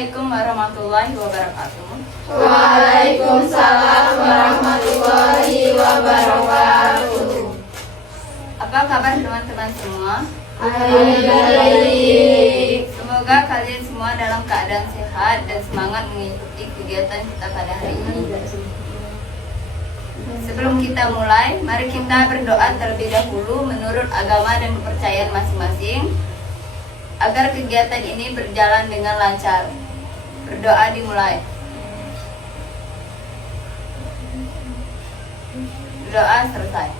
Assalamualaikum warahmatullahi wabarakatuh. Waalaikumsalam warahmatullahi wabarakatuh. Apa kabar teman-teman semua? Baik. Semoga kalian semua dalam keadaan sehat dan semangat mengikuti kegiatan kita pada hari ini. Sebelum kita mulai, mari kita berdoa terlebih dahulu menurut agama dan kepercayaan masing-masing agar kegiatan ini berjalan dengan lancar. Berdoa dimulai. Doa selesai.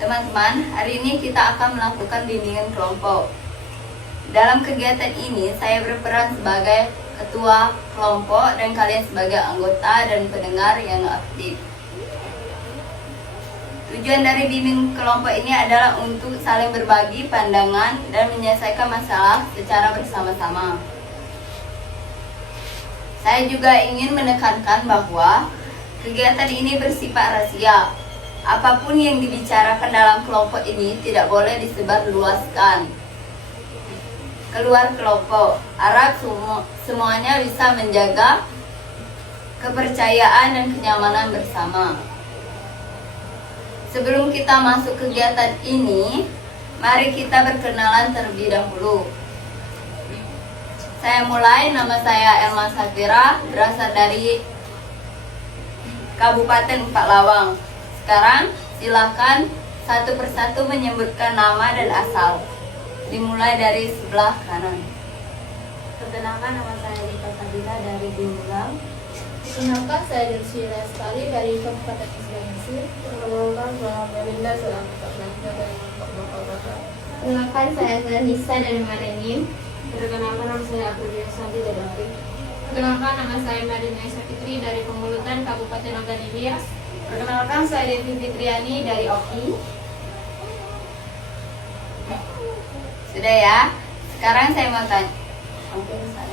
Teman-teman, hari ini kita akan melakukan bimbingan kelompok. Dalam kegiatan ini, saya berperan sebagai ketua kelompok dan kalian sebagai anggota dan pendengar yang aktif. Tujuan dari bimbing kelompok ini adalah untuk saling berbagi pandangan dan menyelesaikan masalah secara bersama-sama. Saya juga ingin menekankan bahwa kegiatan ini bersifat rahasia. Apapun yang dibicarakan dalam kelompok ini tidak boleh disebarluaskan keluar kelompok. Harap semuanya bisa menjaga kepercayaan dan kenyamanan bersama. Sebelum kita masuk kegiatan ini, mari kita berkenalan terlebih dahulu. Saya mulai, nama saya Elma Safira, berasal dari Kabupaten Empat Lawang. Sekarang silakan satu persatu menyebutkan nama dan asal. Dimulai dari sebelah kanan. Perkenalkan, nama saya Rita Fadila dari Bimulang. Perkenalkan, saya Delsia Lestari dari Kabupaten Sulawesi. Perkenalkan, saya Melinda selaku Kepala dari Bapak. Perkenalkan, saya Nisa dari Marenim. Perkenalkan, nama saya Aprilia Santi dari Apri. Perkenalkan, nama saya Marina Isa Fitri dari Pemulutan Kabupaten Ogan Ilyas. Perkenalkan, saya Devi Fitriani dari OKI. Sudah ya? Sekarang saya mau tanya. Mungkin saya.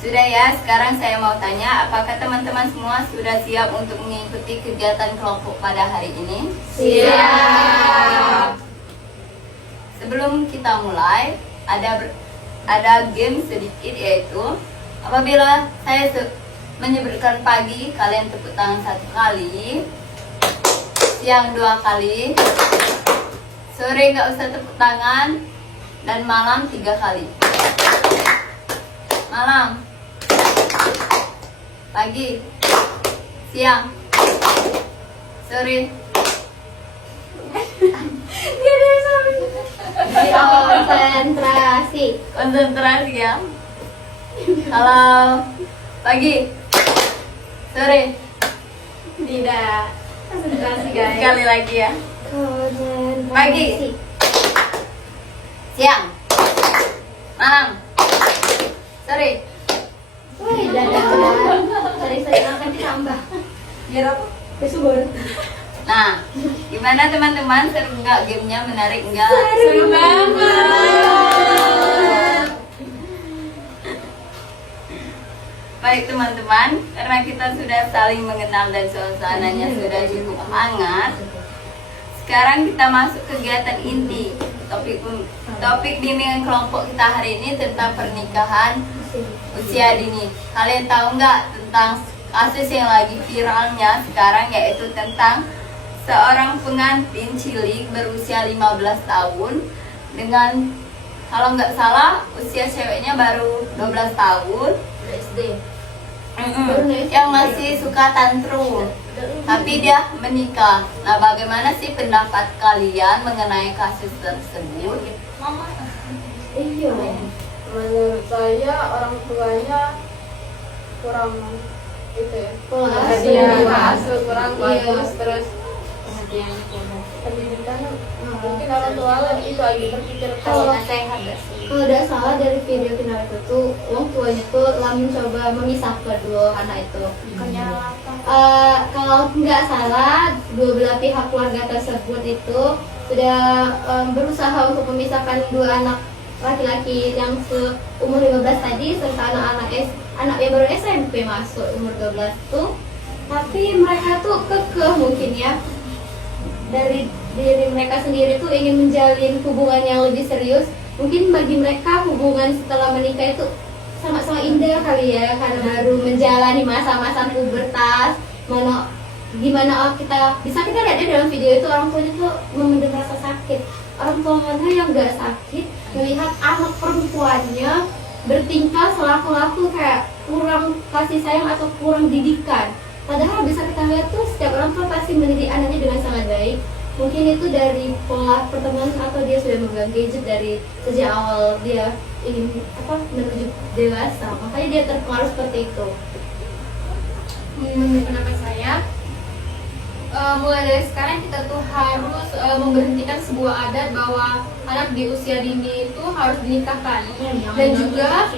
Sudah ya, sekarang saya mau tanya, apakah teman-teman semua sudah siap untuk mengikuti kegiatan kelompok pada hari ini? Siap. Sebelum kita mulai, ada game sedikit, yaitu apabila saya menyebutkan pagi, kalian tepuk tangan 1 kali, siang 2 kali, sore nggak usah tepuk tangan, dan malam 3 kali. Malam, pagi, siang, sore. Konsentrasi ya. Kalau pagi, sore, Tidak. Konsentrasi guys. sekali lagi ya. Pagi, siang, malam, sore. Wih, dadah. Sering-sering akan ditambah. Biar apa? Kesubur. Nah, gimana teman-teman? Seru nggak gamenya? Menarik nggak? Seru Baik teman-teman, karena kita sudah saling mengenal dan suasananya sudah cukup hangat, sekarang kita masuk kegiatan inti. Topik bimbingan kelompok kita hari ini tentang pernikahan usia dini. Kalian tahu nggak tentang kasus yang lagi viralnya sekarang, yaitu tentang seorang pengantin cilik berusia 15 tahun dengan, kalau nggak salah, usia ceweknya baru 12 tahun. SD. Yang masih suka tantrum, tapi dia menikah. Nah, bagaimana sih pendapat kalian mengenai kasus tersebut? Iya. Menurut saya orang tuanya kurang itu ya. Perhatian. Masuk kurang bagus, terus Perhatian pendidikan mungkin orang tua itu lagi berpikir Kalau sehat gak sih? Kalau tidak salah dari video final itu tuh, orang tuanya tuh telah mencoba memisahkan dua anak itu. Kalau nggak salah, dua belah pihak keluarga tersebut itu sudah berusaha untuk memisahkan dua anak laki-laki yang seumur 15 tadi serta anak yang baru SMP masuk umur 12 tuh. tapi mereka tuh kekeh mungkin ya, dari diri mereka sendiri tuh ingin menjalin hubungan yang lebih serius. Mungkin bagi mereka hubungan setelah menikah itu sama-sama indah kali ya, karena baru menjalani masa-masa pubertas, gimana kita lihat ya dalam video itu orang tuanya tuh memendam rasa sakit. Orang tua mana yang gak sakit melihat anak perempuannya bertingkah selaku-laku kayak kurang kasih sayang atau kurang didikan. Padahal bisa kita lihat tuh setiap orang tua pasti mendidik anaknya dengan sangat baik. Mungkin itu dari pola pertemanan atau dia sudah memegang gadget dari sejak awal dia ingin menuju dewasa, makanya dia terpengaruh seperti itu. Pendapat saya, mulai dari sekarang kita tuh harus memberhentikan sebuah adat bahwa anak di usia dini itu harus dinikahkan. Dan juga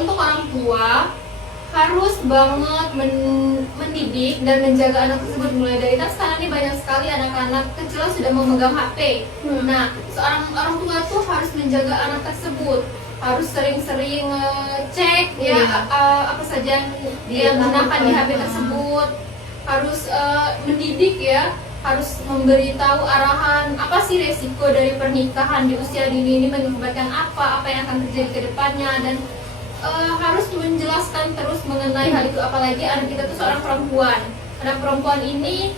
untuk orang tua harus banget mendidik dan menjaga anak tersebut. Mulai dari sekarang ini banyak sekali anak-anak kecil sudah memegang HP. Nah, seorang orang tua tuh harus menjaga anak tersebut, harus sering-sering cek apa saja yang gunakan di HP tersebut, harus mendidik ya, harus memberitahu arahan apa sih resiko dari pernikahan di usia dini ini, mengakibatkan apa yang akan terjadi ke depannya, dan harus menjelaskan terus mengenai hal itu. Apalagi anak kita tuh seorang perempuan. Anak perempuan ini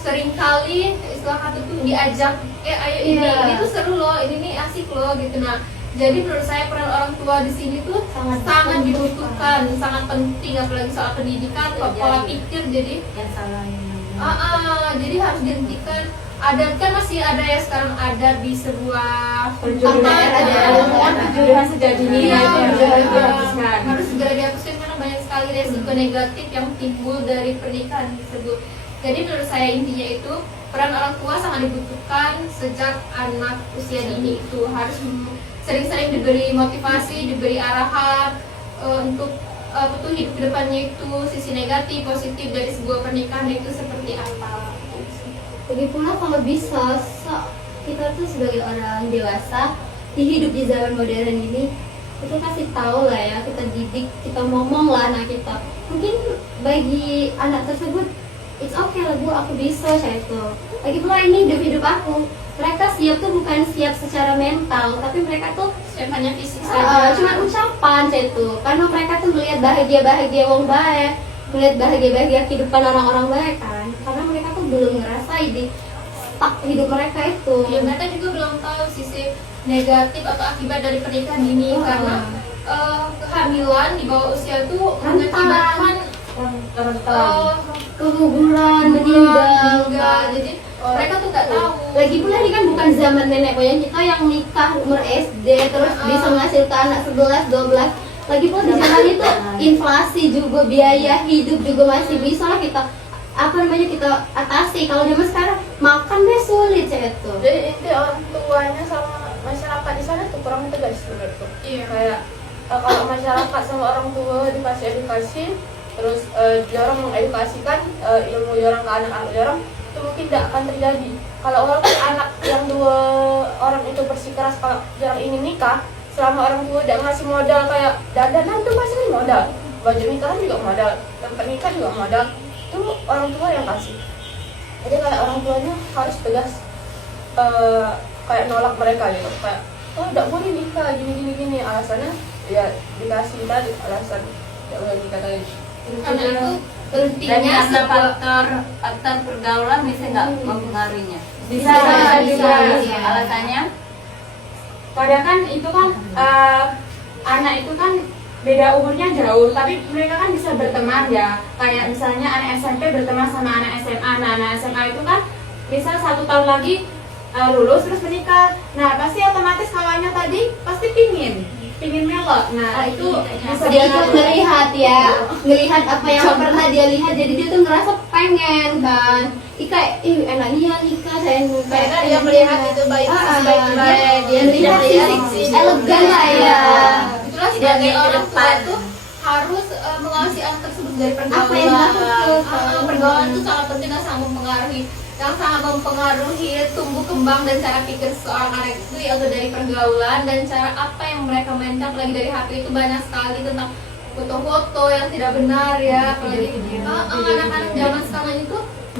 seringkali istilah kata tuh diajak, ayo ini tuh seru loh, ini nih asik loh gitu. Nah, jadi menurut saya peran orang tua di sini tuh sangat dibutuhkan, sangat penting, apalagi soal pendidikan, pola pikir. Jadi yang salah jadi harus dihentikan. Adat kan masih ada ya sekarang, ada di sebuah perjodohan sejak dini harus segera dihapuskan karena banyak sekali resiko negatif yang timbul dari pernikahan tersebut. Jadi menurut saya intinya itu peran orang tua sangat dibutuhkan sejak anak usia dini itu, harus sering-sering diberi motivasi, diberi arahan untuk hidup kedepannya itu, sisi negatif, positif dari sebuah pernikahan itu seperti apa. Lagi pula kalau bisa kita tuh sebagai orang dewasa hidup di zaman modern ini, kita kasih tahu lah ya, kita didik, kita ngomong lah anak kita. Mungkin bagi anak tersebut it's okay lah bu, aku bisa saya itu. Lagi pula ini hidup aku. Mereka siap tuh bukan siap secara mental, tapi mereka tuh Siap hanya fisik saja. cuma ucapan saya itu. Karena mereka tuh melihat bahagia wong baik, melihat bahagia kehidupan orang-orang baik kan. Karena mereka tuh belum ngerasain di stuck hidup mereka itu. Ya, mereka juga belum tahu sisi negatif atau akibat dari pernikahan dini, karena kehamilan di bawah usia itu mengakibatkan keguguran, meninggal. Jadi mereka tuh nggak tahu. Lagi pula ini kan bukan zaman nenek moyang kita yang nikah umur SD terus bisa menghasilkan anak 11, 12. Lagi pula di zaman itu inflasi juga, biaya hidup juga masih bisa lah kita kita atasi. Kalau zaman sekarang makan deh sulit saya tuh. Jadi inti orang tuanya sama masyarakat di sana tuh kurang tegas menurutku. Iya. Kayak kalau masyarakat sama orang tua dikasih edukasi, terus dia orang mengedukasikan ilmu dia orang ke anak-anak dia orang, itu mungkin tidak akan terjadi. Kalau orang anak yang dua orang itu bersikeras kalau jarang ingin nikah, selama orang tua tidak ngasih modal kayak dandanan tuh masih modal, baju nikahan juga modal, tempat nikah juga modal, itu orang tua yang kasih. Jadi kayak orang tuanya harus tegas, kayak nolak mereka gitu, kayak tidak boleh nikah gini alasannya ya dikasih tadi alasan tidak boleh nikah tadi. Karena itu dan pentingnya ada faktor pergaulan bisa nggak mempengaruhinya? Bisa juga. Alasannya Padahal kan itu kan anak itu kan beda umurnya jauh, tapi mereka kan bisa berteman ya. Kayak misalnya anak SMP berteman sama anak SMA. Nah, anak SMA itu kan bisa 1 tahun lagi lulus terus menikah. Nah, pasti otomatis kawannya tadi pasti pingin melok. Nah, itu bisa Dia ikut ngelihat apa yang pernah dia lihat, jadi dia tuh ngerasa pengen kan. Enaknya nikah saya Karena dia melihat itu baik dia melihat fisik elegan lah ya. itulah sebagai orang tua tuh harus mengawasi anak tersebut dari Apa yang dilakukan? pergaulan itu sangat penting dan sangat mempengaruhi tumbuh kembang dan cara pikir seorang anak itu, yaitu dari pergaulan dan cara apa yang mereka mainkan. Apalagi dari HP itu banyak sekali tentang foto-foto yang tidak benar ya, apalagi anak-anak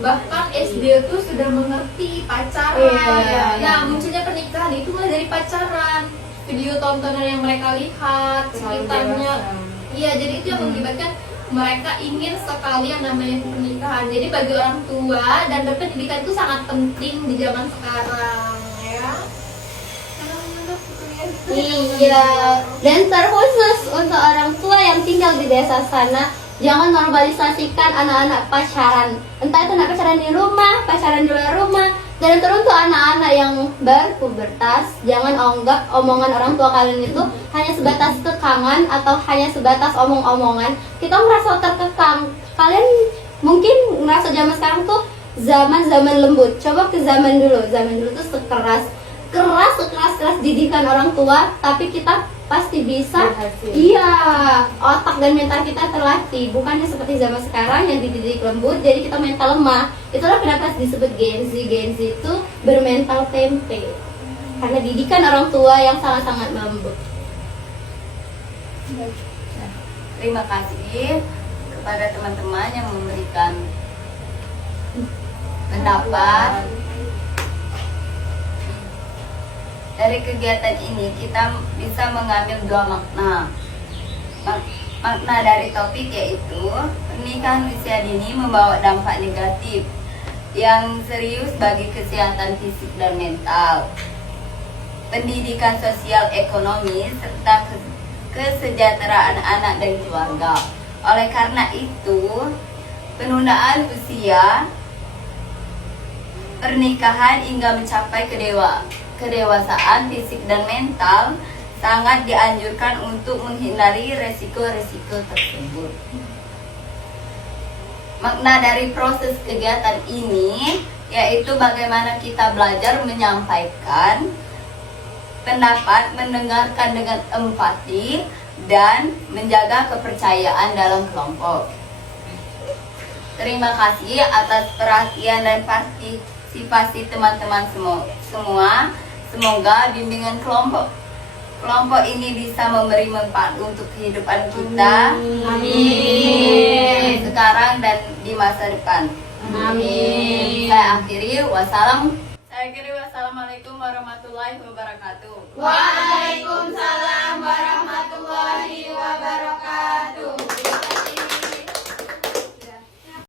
bahkan SD tuh sudah mengerti pacaran. Iya. Nah, munculnya pernikahan itu mulai dari pacaran, video tontonan yang mereka lihat sekitarnya. Iya, jadi itu yang mengakibatkan mereka ingin sekali yang namanya pernikahan. Jadi bagi orang tua dan berpendidikan itu sangat penting di zaman sekarang, ya. Iya, dan terkhusus untuk orang tua yang tinggal di desa sana, jangan normalisasikan anak-anak pacaran. Entah itu anak pacaran di rumah, pacaran di luar rumah. Dan teruntuk anak-anak yang berpubertas, jangan anggap omongan orang tua kalian itu hanya sebatas kekangan atau hanya sebatas omong-omongan. Kita merasa terkekang. Kalian mungkin merasa zaman sekarang tuh zaman lembut. Coba ke zaman dulu tuh sekeras didikan orang tua, tapi kita pasti bisa. Berhasil. Iya, otak dan mental kita terlatih, bukannya seperti zaman sekarang yang dididik lembut jadi kita mental lemah. Itulah kenapa disebut Gen Z itu bermental tempe, karena didikan orang tua yang sangat-sangat lembut. Terima kasih kepada teman-teman yang memberikan pendapat. Dari kegiatan ini kita bisa mengambil dua makna. Makna dari topik yaitu pernikahan usia dini membawa dampak negatif yang serius bagi kesehatan fisik dan mental, pendidikan sosial ekonomi, serta kesejahteraan anak dan keluarga. Oleh karena itu, penundaan usia pernikahan hingga mencapai kedewasaan fisik dan mental sangat dianjurkan untuk menghindari resiko-resiko tersebut. Makna dari proses kegiatan ini yaitu bagaimana kita belajar menyampaikan pendapat, mendengarkan dengan empati, dan menjaga kepercayaan dalam kelompok. Terima kasih atas perhatian dan partisipasi teman-teman semua. Semoga bimbingan kelompok ini bisa memberi manfaat untuk kehidupan kita. Amin. Sekarang dan di masa depan. Amin. Saya akhiri. Wassalamualaikum warahmatullahi wabarakatuh. Waalaikumsalam warahmatullahi wabarakatuh.